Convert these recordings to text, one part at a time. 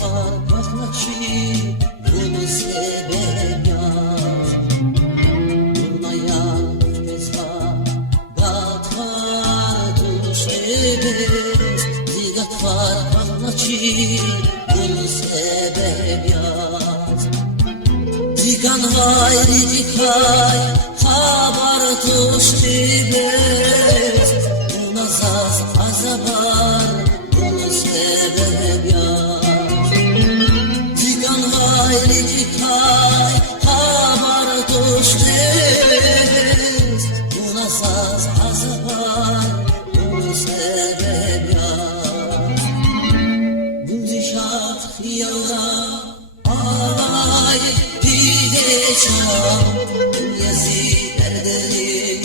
farklı bunu sebep yaz. Bunaya fezva gatma sebep zigat farklı bunu sebep yaz. Zigan hayri dikay haber tuştibes nazaz azabar bunu sebep yaz. Zigan hayri dikay haber tuştibes nazaz azabar bunu sebep yaz. Bundişat yalla ay didecam yazı derdelim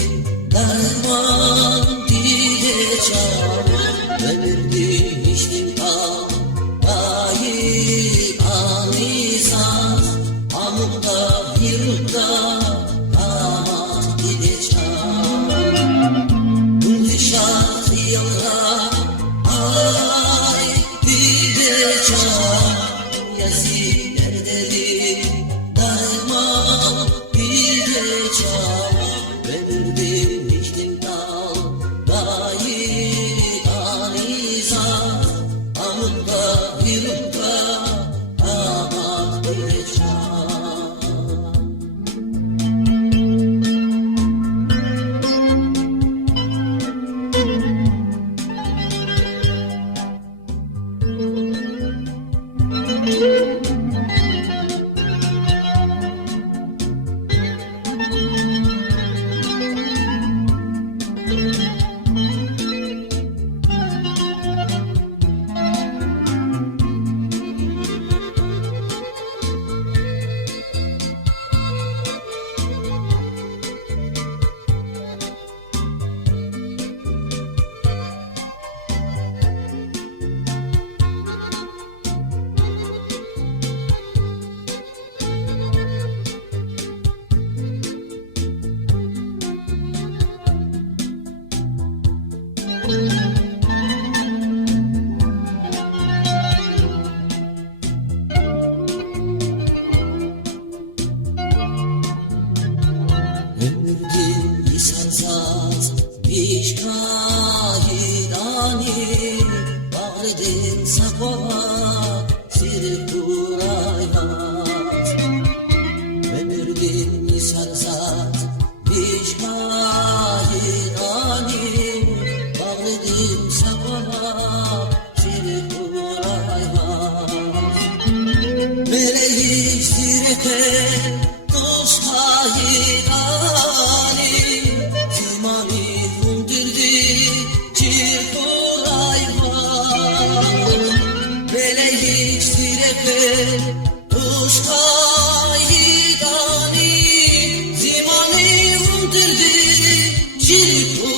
derman didecam ömürde içtim kal ayı anizaz amutta yırtta kamat didecam bundişat yalla ay didecam yazı derdelim derman didecam ömürde içtim kal gayet anizaz amutta yırtta kamat didecam. Ömürdin insansız pişkahidani bağredin sakova sirip durayaz. Ömürdin insansız pişkahidani bağredin sakova sirip durayaz. Meleği sirete dostahidani zimani hundirdi çirkurayvaz. Meleği sirete dostahidani zimani hundirdi çirkurayvaz.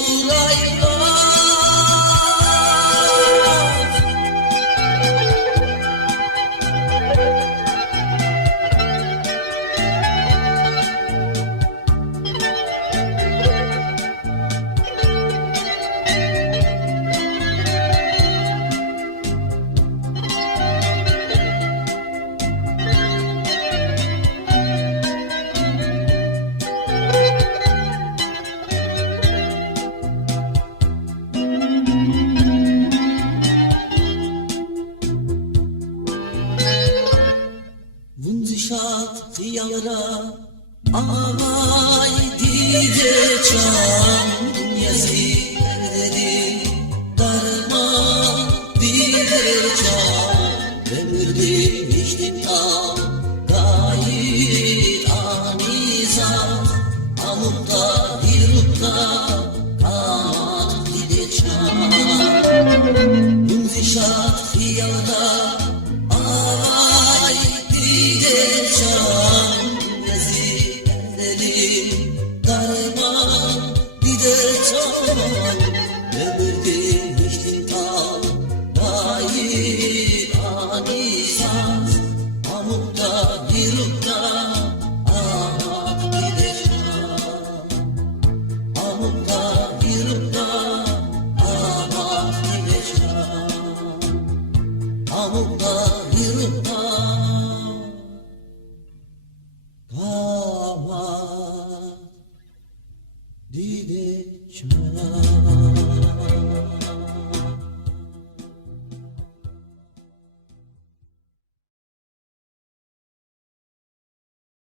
Bundişat kıyamda ağay didecam yazı derdelim derman didecam ömürde içtim tam gayet anizaz amutta yırtta kamat didecam bundişat kıyamda ay didecam yazı derdelim derman didecam ömürde içtim kal gayet anizaz amutta yırtta kamat didecam amutta yırtta kamat didecam amukta dirukta